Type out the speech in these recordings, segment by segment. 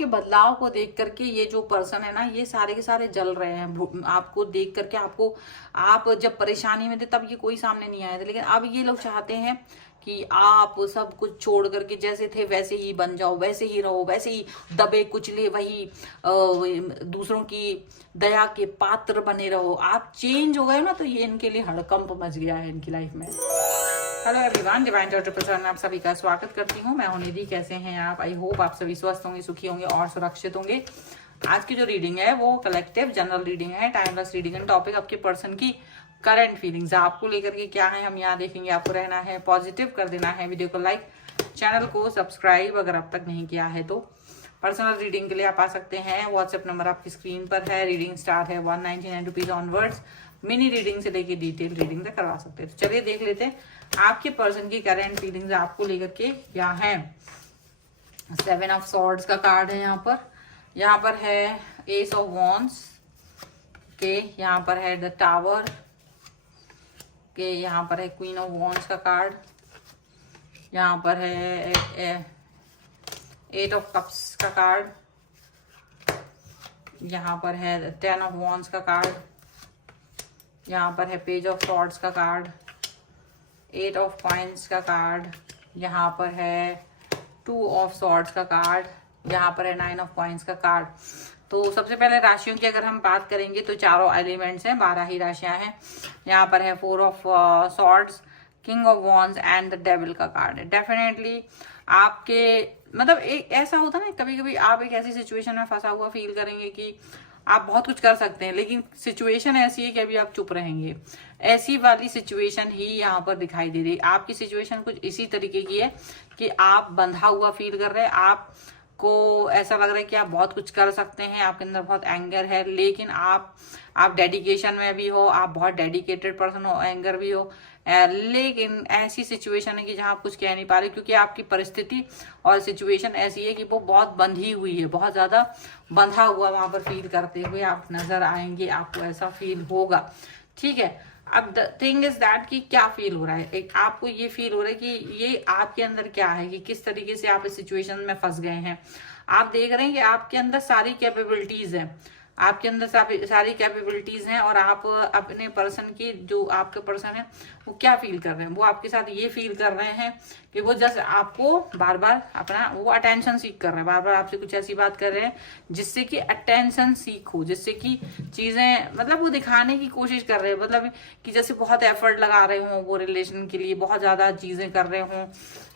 आपके बदलाव को देख करके ये जो पर्सन है ना, ये सारे के सारे जल रहे हैं आपको देख करके। आपको, आप जब परेशानी में थे तब ये कोई सामने नहीं आया था, लेकिन अब ये लोग चाहते हैं कि आप सब कुछ छोड़ करके जैसे थे वैसे ही बन जाओ, वैसे ही रहो, वैसे ही दबे कुचले वही दूसरों की दया के पात्र बने रहो। आप चेंज हो गए ना, तो ये इनके लिए हड़कंप मच गया है इनकी लाइफ में। Hello everyone, divine dot triple seven में आप सभी का स्वागत करती हूँ। मैं हूं निधि। कैसे हैं आप? आई होप आप सभी स्वस्थ होंगे, सुखी होंगे और सुरक्षित होंगे। आज की जो रीडिंग है वो कलेक्टिव जनरल रीडिंग है, टाइमलेस रीडिंग है। टॉपिक आपके पर्सन की करंट फीलिंग्स आपको लेकर के क्या है, हम यहाँ देखेंगे। आपको रहना है पॉजिटिव, कर देना है वीडियो को लाइक, चैनल को सब्सक्राइब अगर अब तक नहीं किया है तो। पर्सनल रीडिंग के लिए आप आ सकते हैं, व्हाट्सएप नंबर आपकी स्क्रीन पर है। रीडिंग स्टार्ट है 199 रुपीज ऑनवर्ड्स। मिनी रीडिंग से लेके डिटेल रीडिंग तक करवा सकते हैं। तो चलिए देख लेते हैं आपके पर्सन की करंट फीलिंग्स आपको लेकर के क्या है। 7 ऑफ सॉर्ड्स का कार्ड है यहाँ पर है एस ऑफ वॉन्ड्स के, यहाँ पर है द टावर के, यहाँ पर है क्वीन ऑफ वॉन्ड्स का कार्ड, यहाँ पर है 8 ऑफ कप्स का कार्ड, यहाँ पर है 10 ऑफ वॉन्ड्स का कार्ड, यहाँ पर है पेज ऑफ सॉर्ड्स का कार्ड, 8 ऑफ कॉइन्स का कार्ड, यहाँ पर है 2 ऑफ सॉर्ड्स का कार्ड, यहाँ पर है 9 ऑफ कॉइन्स का कार्ड। तो सबसे पहले राशियों की अगर हम बात करेंगे तो चारों एलिमेंट्स हैं, 12 ही राशियां हैं। यहाँ पर है 4 of swords, king of wands and the devil का कार्ड है। डेफिनेटली आपके मतलब एक ऐसा होता है ना, कभी कभी आप एक ऐसी सिचुएशन में फंसा हुआ फील करेंगे कि आप बहुत कुछ कर सकते हैं, लेकिन सिचुएशन ऐसी है कि अभी आप चुप रहेंगे। ऐसी वाली सिचुएशन ही यहाँ पर दिखाई दे रही है। आपकी सिचुएशन कुछ इसी तरीके की है कि आप बंधा हुआ फील कर रहे हैं, आपको ऐसा लग रहा है कि आप बहुत कुछ कर सकते हैं, आपके अंदर बहुत एंगर है, लेकिन आप डेडिकेशन में भी हो, आप बहुत डेडिकेटेड पर्सन हो, एंगर भी हो, लेकिन ऐसी सिचुएशन है कि जहां आप कुछ कह नहीं पा रहे, क्योंकि आपकी परिस्थिति और सिचुएशन ऐसी है कि वो बहुत बंधी हुई है, बहुत ज्यादा बंधा हुआ वहां पर फील करते हुए आप नजर आएंगे, आपको ऐसा फील होगा। ठीक है, अब द थिंग इज दैट कि क्या फील हो रहा है, एक आपको ये फील हो रहा है कि ये आपके अंदर क्या है, कि किस तरीके से आप इस सिचुएशन में फंस गए हैं। आप देख रहे हैं कि आपके अंदर सारी कैपेबिलिटीज है, आपके अंदर सारी कैपेबिलिटीज हैं, और आप अपने पर्सन की, जो आपके पर्सन है वो क्या फील कर रहे हैं, वो आपके साथ ये फील कर रहे हैं कि वो जस्ट आपको बार बार अपना वो अटेंशन सीख कर रहे हैं, बार बार आपसे कुछ ऐसी बात कर रहे हैं जिससे कि अटेंशन सीख हो, जिससे कि चीजें मतलब वो दिखाने की कोशिश कर रहे हैं, मतलब कि जैसे बहुत एफर्ट लगा रहे हों वो रिलेशन के लिए, बहुत ज्यादा चीजें कर रहे हों,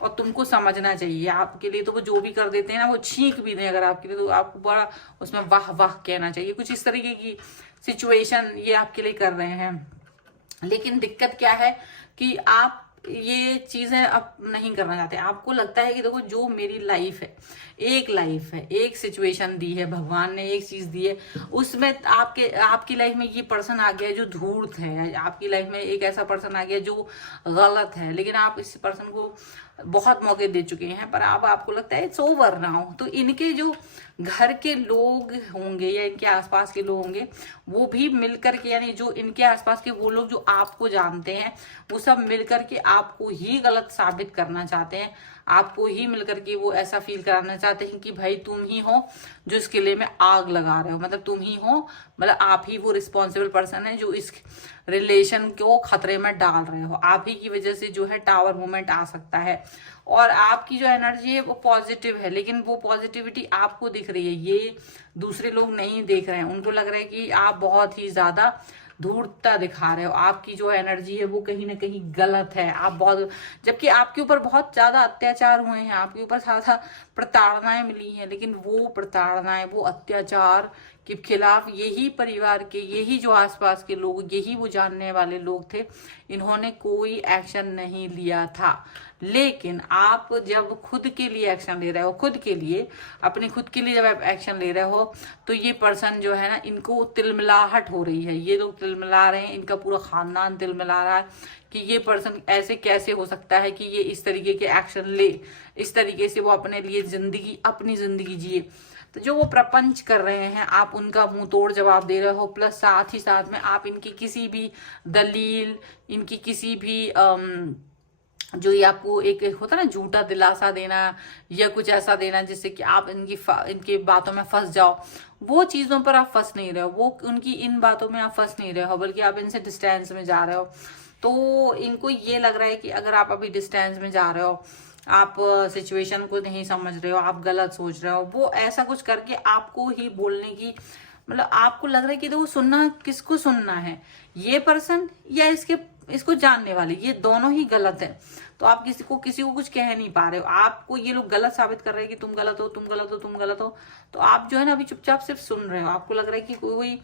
और तुमको समझना चाहिए आपके लिए तो वो जो भी कर देते हैं ना, वो छींक भी दें अगर आपके लिए, तो आपको बड़ा उसमें वाह वाह कहना चाहिए। कुछ इस तरीके की सिचुएशन ये आपके लिए कर रहे हैं। लेकिन दिक्कत क्या है कि आप ये चीजें अब नहीं करना चाहते। आपको लगता है कि देखो, जो मेरी लाइफ है, एक सिचुएशन दी है भगवान ने, एक चीज दी है, उसमें आपकी लाइफ में ये पर्सन आ गया जो धूर्त है, आपकी लाइफ में एक ऐसा पर्सन आ गया जो गलत है, लेकिन आप इस पर्सन को बहुत मौके दे चुके हैं, पर अब आपको लगता है इट्स ओवर नाउ। तो इनके जो घर के लोग होंगे या इनके आसपास के लोग होंगे, वो भी मिलकर के, यानी जो इनके आसपास के वो लोग जो आपको जानते हैं, वो सब मिलकर के आपको ही गलत साबित करना चाहते हैं, आपको ही मिलकर के वो ऐसा फील कराना चाहते हैं कि भाई तुम ही हो जो इस किले में आग लगा रहे हो, मतलब तुम ही हो, मतलब आप ही वो रिस्पॉन्सिबल पर्सन है जो इस रिलेशन को खतरे में डाल रहे हो, आप ही की वजह से जो है टावर मूवमेंट आ सकता है। और आपकी जो एनर्जी है वो पॉजिटिव है, लेकिन वो पॉजिटिविटी आपको दिख रही है, ये दूसरे लोग नहीं देख रहे हैं। उनको लग रहा है कि आप बहुत ही ज्यादा धूर्तता दिखा रहे हो, आपकी जो एनर्जी है वो कहीं ना कहीं गलत है, आप बहुत, जबकि आपके ऊपर बहुत ज्यादा अत्याचार हुए हैं, आपके ऊपर ज्यादा प्रताड़नाएं मिली हैं, लेकिन वो प्रताड़नाएं, वो अत्याचार के खिलाफ यही परिवार के, यही जो आसपास के लोग, यही वो जानने वाले लोग थे, इन्होंने कोई एक्शन नहीं लिया था। लेकिन आप जब खुद के लिए एक्शन ले रहे हो, खुद के लिए, अपने खुद के लिए जब आप एक्शन ले रहे हो, तो ये पर्सन जो है ना, इनको तिलमिलाहट हो रही है, ये लोग तिलमिला रहे हैं, इनका पूरा खानदान तिलमिला रहा है कि ये पर्सन ऐसे कैसे हो सकता है कि ये इस तरीके के एक्शन ले, इस तरीके से वो अपने लिए अपनी जिंदगी जिए। तो जो वो प्रपंच कर रहे हैं, आप उनका मुंह तोड़ जवाब दे रहे हो, प्लस साथ ही साथ में आप इनकी किसी भी दलील, इनकी किसी भी जो ये आपको एक होता है ना झूठा दिलासा देना या कुछ ऐसा देना जिससे कि आप इनकी बातों में फंस जाओ, वो चीजों पर आप फंस नहीं रहे हो, वो उनकी इन बातों में आप फंस नहीं रहे हो, बल्कि आप इनसे डिस्टेंस में जा रहे हो। तो इनको ये लग रहा है कि अगर आप अभी डिस्टेंस में जा रहे हो, आप सिचुएशन को नहीं समझ रहे हो, आप गलत सोच रहे हो, वो ऐसा कुछ करके आपको ही बोलने की, मतलब आपको लग रहा है कि तो सुनना किसको सुनना है, ये पर्सन या इसको जानने वाले, ये दोनों ही गलत है। तो आप किसी को कुछ कह नहीं पा रहे हो, आपको ये लोग गलत साबित कर रहे हैं कि तुम गलत हो, तुम गलत हो, तुम गलत हो। तो आप जो है ना अभी चुपचाप सिर्फ सुन रहे हो, आपको लग रहा है कि कोई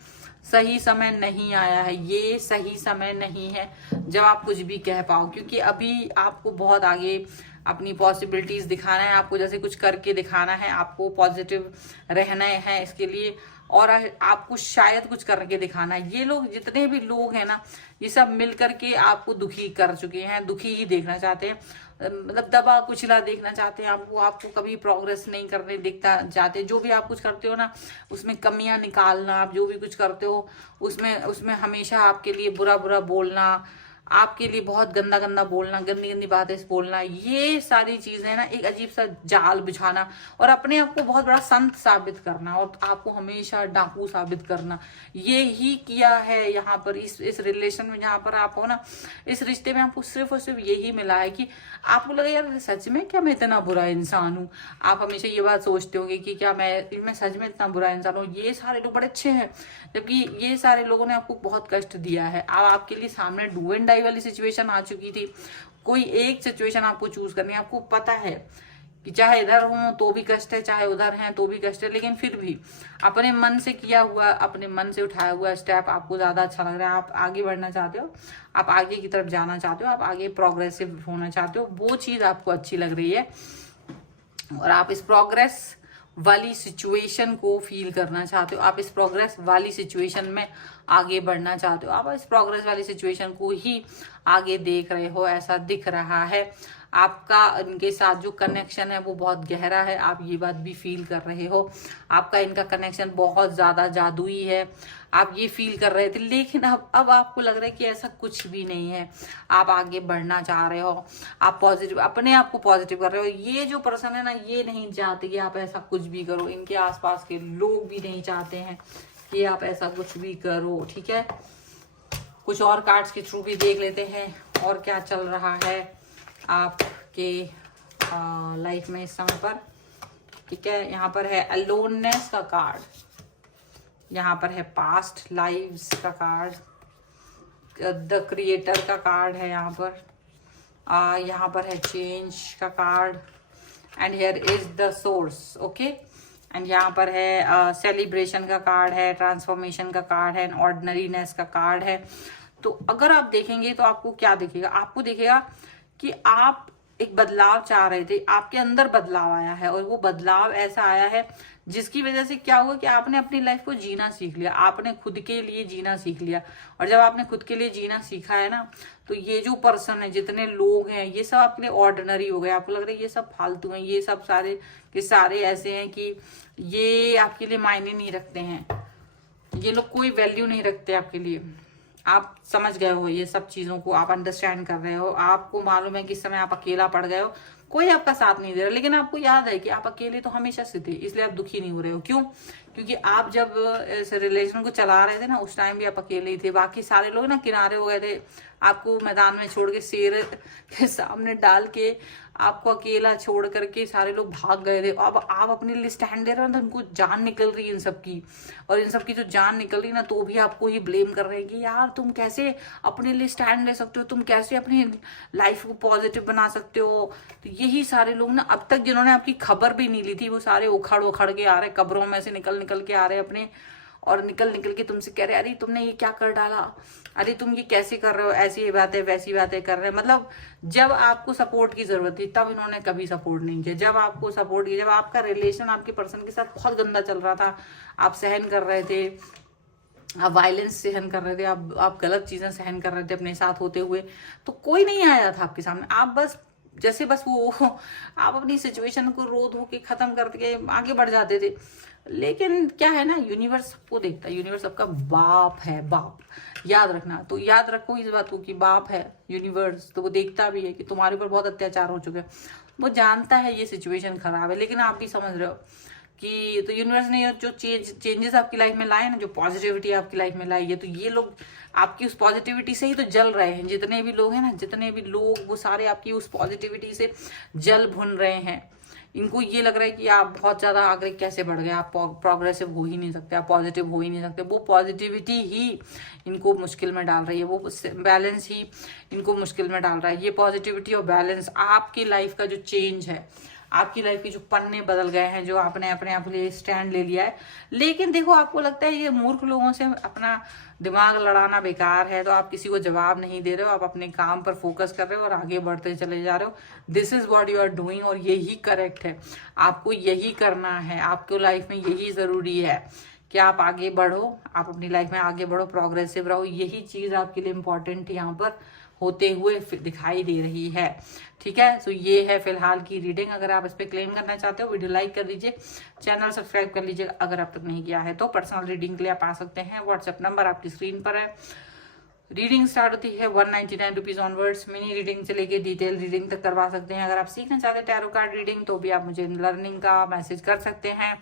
सही समय नहीं आया है, ये सही समय नहीं है जब आप कुछ भी कह पाओ, क्योंकि अभी आपको बहुत आगे अपनी पॉसिबिलिटीज दिखाना है, आपको जैसे कुछ करके दिखाना है, आपको पॉजिटिव रहना है इसके लिए, और आपको शायद कुछ करके दिखाना है। ये लोग जितने भी लोग हैं ना, ये सब मिल करके आपको दुखी कर चुके हैं, दुखी ही देखना चाहते हैं, मतलब दबा कुचला देखना चाहते हैं आपको कभी प्रोग्रेस नहीं करने दिखता चाहते। जो भी आप कुछ करते हो ना, उसमें कमियां निकालना, आप जो भी कुछ करते हो उसमें हमेशा आपके लिए बुरा बुरा बोलना, आपके लिए बहुत गंदा गंदा बोलना, गंदी गंदी बातें बोलना, ये सारी चीजें ना एक अजीब सा जाल बिछाना और अपने आप को बहुत बड़ा संत साबित करना और आपको हमेशा डाकू साबित करना, ये ही किया है यहाँ पर इस रिलेशन में जहाँ पर आप हो ना, इस रिश्ते में आपको सिर्फ और सिर्फ यही मिला है कि आपको लगा यार सच में क्या मैं इतना बुरा इंसान हूँ। आप हमेशा ये बात सोचते होंगे कि क्या मैं सच में इतना बुरा इंसान हूँ, ये सारे लोग बड़े अच्छे हैं, जबकि ये सारे लोगों ने आपको बहुत कष्ट दिया है। अब आपके लिए सामने डू एंड डाई वाली सिचुएशन आ चुकी थी, कोई एक सिचुएशन आपको चूज करनी है, आपको पता है कि चाहे इधर हो तो भी कष्ट है, चाहे उधर है तो भी कष्ट है, लेकिन फिर भी अपने मन से किया हुआ, अपने मन से उठाया हुआ स्टेप आपको ज्यादा अच्छा लग रहा है, आप आगे बढ़ना चाहते हो, आप आगे की तरफ जाना चाहते हो, आप आगे प्रोग्रेसिव होना चाहते हो, वो चीज आपको अच्छी लग रही है और आप इस प्रोग्रेस वाली सिचुएशन को फील करना चाहते हो, आप इस प्रोग्रेस वाली सिचुएशन में आगे बढ़ना चाहते हो, आप इस प्रोग्रेस वाली सिचुएशन को ही आगे देख रहे हो, ऐसा दिख रहा है। आपका इनके साथ जो कनेक्शन है वो बहुत गहरा है, आप ये बात भी फील कर रहे हो, आपका इनका कनेक्शन बहुत ज्यादा जादुई है, आप ये फील कर रहे थे, लेकिन अब आपको लग रहा है कि ऐसा कुछ भी नहीं है, आप आगे बढ़ना चाह रहे हो, आप पॉजिटिव, अपने आप को पॉजिटिव कर रहे हो। ये जो पर्सन है ना, ये नहीं चाहते कि आप ऐसा कुछ भी करो, इनके आसपास के लोग भी नहीं चाहते हैं कि आप ऐसा कुछ भी करो, ठीक है। कुछ और कार्ड्स के थ्रू भी देख लेते हैं और क्या चल रहा है आपके लाइफ में इस समय पर, ठीक है। यहाँ पर है अलोननेस का कार्ड, यहाँ पर है पास्ट लाइव्स का कार्ड, द क्रिएटर का कार्ड है यहाँ पर है चेंज का card and here is the source, okay. And यहाँ पर है सेलिब्रेशन का कार्ड है, ट्रांसफॉर्मेशन का कार्ड है, ऑर्डिनरीनेस का कार्ड है। तो अगर आप देखेंगे तो आपको क्या दिखेगा, आपको दिखेगा कि आप एक बदलाव चाह रहे थे, आपके अंदर बदलाव आया है और वो बदलाव ऐसा आया है जिसकी वजह से क्या हुआ कि आपने अपनी लाइफ को जीना सीख लिया, आपने खुद के लिए जीना सीख लिया। और जब आपने खुद के लिए जीना सीखा है ना, तो ये जो पर्सन है, जितने लोग हैं, ये सब आपके लिए ऑर्डिनरी हो गए, आपको लग रहा है ये सब फालतू हैं, ये सब सारे के सारे ऐसे हैं कि ये आपके लिए मायने नहीं रखते हैं, ये लोग कोई वैल्यू नहीं रखते आपके लिए। आप समझ गए हो ये सब चीजों को, आप अंडरस्टैंड कर रहे हो, आपको मालूम है कि इस समय आप अकेला पड़ गए हो, कोई आपका साथ नहीं दे रहा, लेकिन आपको याद है कि आप अकेले तो हमेशा से थे, इसलिए आप दुखी नहीं हो रहे हो। क्यों? क्योंकि आप जब इस रिलेशन को चला रहे थे ना, उस टाइम भी आप अकेले ही थे, बाकी सारे लोग ना किनारे हो गए थे, आपको मैदान में छोड़ के, शेर के सामने डाल के आपको अकेला छोड़ करके सारे लोग भाग गए थे। अब आप अपने लिए स्टैंड ले रहे हो तो उनको जान निकल रही है इन सब की, और इन सब की जो जान निकल रही ना, तो भी आपको ही ब्लेम कर रहे हैं कि यार तुम कैसे अपने लिए स्टैंड ले सकते हो, तुम कैसे अपनी लाइफ को पॉजिटिव बना सकते हो। तो यही सारे लोग ना, अब तक जिन्होंने आपकी खबर भी नहीं ली थी, वो सारे उखड़ उखड़ के आ रहे, कब्रों में से निकल निकल के आ रहे अपने, और निकल निकल के तुमसे कह रहे अरे तुमने ये क्या कर डाला, अरे तुम ये कैसे कर रहे हो, ऐसी बातें वैसी बातें कर रहे हैं। मतलब जब आपको सपोर्ट की जरूरत थी तब इन्होंने कभी सपोर्ट नहीं किया, जब आपको सपोर्ट किया, जब आपका रिलेशन आपके पर्सन के साथ बहुत गंदा चल रहा था, आप सहन कर रहे थे, आप वायलेंस सहन कर रहे थे, आप गलत चीजें सहन कर रहे थे अपने साथ होते हुए, तो कोई नहीं आया था आपके सामने। आप बस जैसे बस वो आप अपनी सिचुएशन को रो धो के खत्म करके आगे बढ़ जाते थे। लेकिन क्या है ना, यूनिवर्स सबको देखता है, यूनिवर्स सबका बाप है, बाप याद रखना। तो याद रखो इस बात को कि बाप है यूनिवर्स, तो वो देखता भी है कि तुम्हारे ऊपर बहुत अत्याचार हो चुके हैं, वो जानता है ये सिचुएशन खराब है, लेकिन आप भी समझ रहे हो कि तो यूनिवर्स ने जो चेंजेस आपकी लाइफ में लाए ना, जो पॉजिटिविटी आपकी लाइफ में लाई है, तो ये लोग आपकी उस पॉजिटिविटी से ही तो जल रहे हैं। जितने भी लोग हैं ना, जितने भी लोग, वो सारे आपकी उस पॉजिटिविटी से जल भुन रहे हैं। इनको ये लग रहा है कि आप बहुत ज्यादा आगे कैसे बढ़ गए, आप प्रोग्रेसिव हो ही नहीं सकते, आप पॉजिटिव हो ही नहीं सकते। वो पॉजिटिविटी ही इनको मुश्किल में डाल रही है, वो बैलेंस ही इनको मुश्किल में डाल रहा है। ये पॉजिटिविटी और बैलेंस आपकी लाइफ का जो चेंज है, आपकी लाइफ के जो पन्ने बदल गए हैं, जो आपने अपने आप लिए स्टैंड ले लिया है। लेकिन देखो, आपको लगता है ये मूर्ख लोगों से अपना दिमाग लड़ाना बेकार है, तो आप किसी को जवाब नहीं दे रहे हो, आप अपने काम पर फोकस कर रहे हो और आगे बढ़ते चले जा रहे हो। This is what you are doing, और यही करेक्ट है। आपको यही करना है, आपको लाइफ में यही जरूरी है कि आप आगे बढ़ो, आप अपनी लाइफ में आगे बढ़ो, प्रोग्रेसिव रहो। यही चीज आपके लिए इंपॉर्टेंट यहाँ पर होते हुए दिखाई दे रही है। ठीक है, सो ये है फिलहाल की रीडिंग। अगर आप इस पे क्लेम करना चाहते हो, वीडियो लाइक कर लीजिए, चैनल सब्सक्राइब कर लीजिए अगर अब तक नहीं किया है तो। पर्सनल रीडिंग के लिए आप आ सकते हैं, व्हाट्सएप नंबर आपकी स्क्रीन पर है। रीडिंग स्टार्ट होती है 199 रुपीज ऑनवर्ड्स। मिनी रीडिंग से लेके डिटेल रीडिंग तक करवा सकते हैं। अगर आप सीखना चाहते हैं टैरो कार्ड रीडिंग, तो भी आप मुझे लर्निंग का मैसेज कर सकते हैं।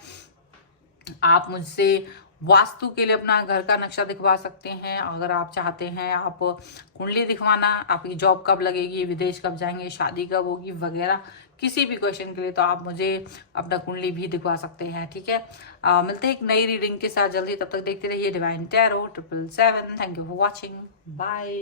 आप मुझसे वास्तु के लिए अपना घर का नक्शा दिखवा सकते हैं। अगर आप चाहते हैं, आप कुंडली दिखवाना, आपकी जॉब कब लगेगी, विदेश कब जाएंगे, शादी कब होगी वगैरह, किसी भी क्वेश्चन के लिए तो आप मुझे अपना कुंडली भी दिखवा सकते हैं। ठीक है, मिलते हैं एक नई रीडिंग के साथ जल्दी। तब तक देखते रहिए Divine Tarot 777। Thank you for watching, bye.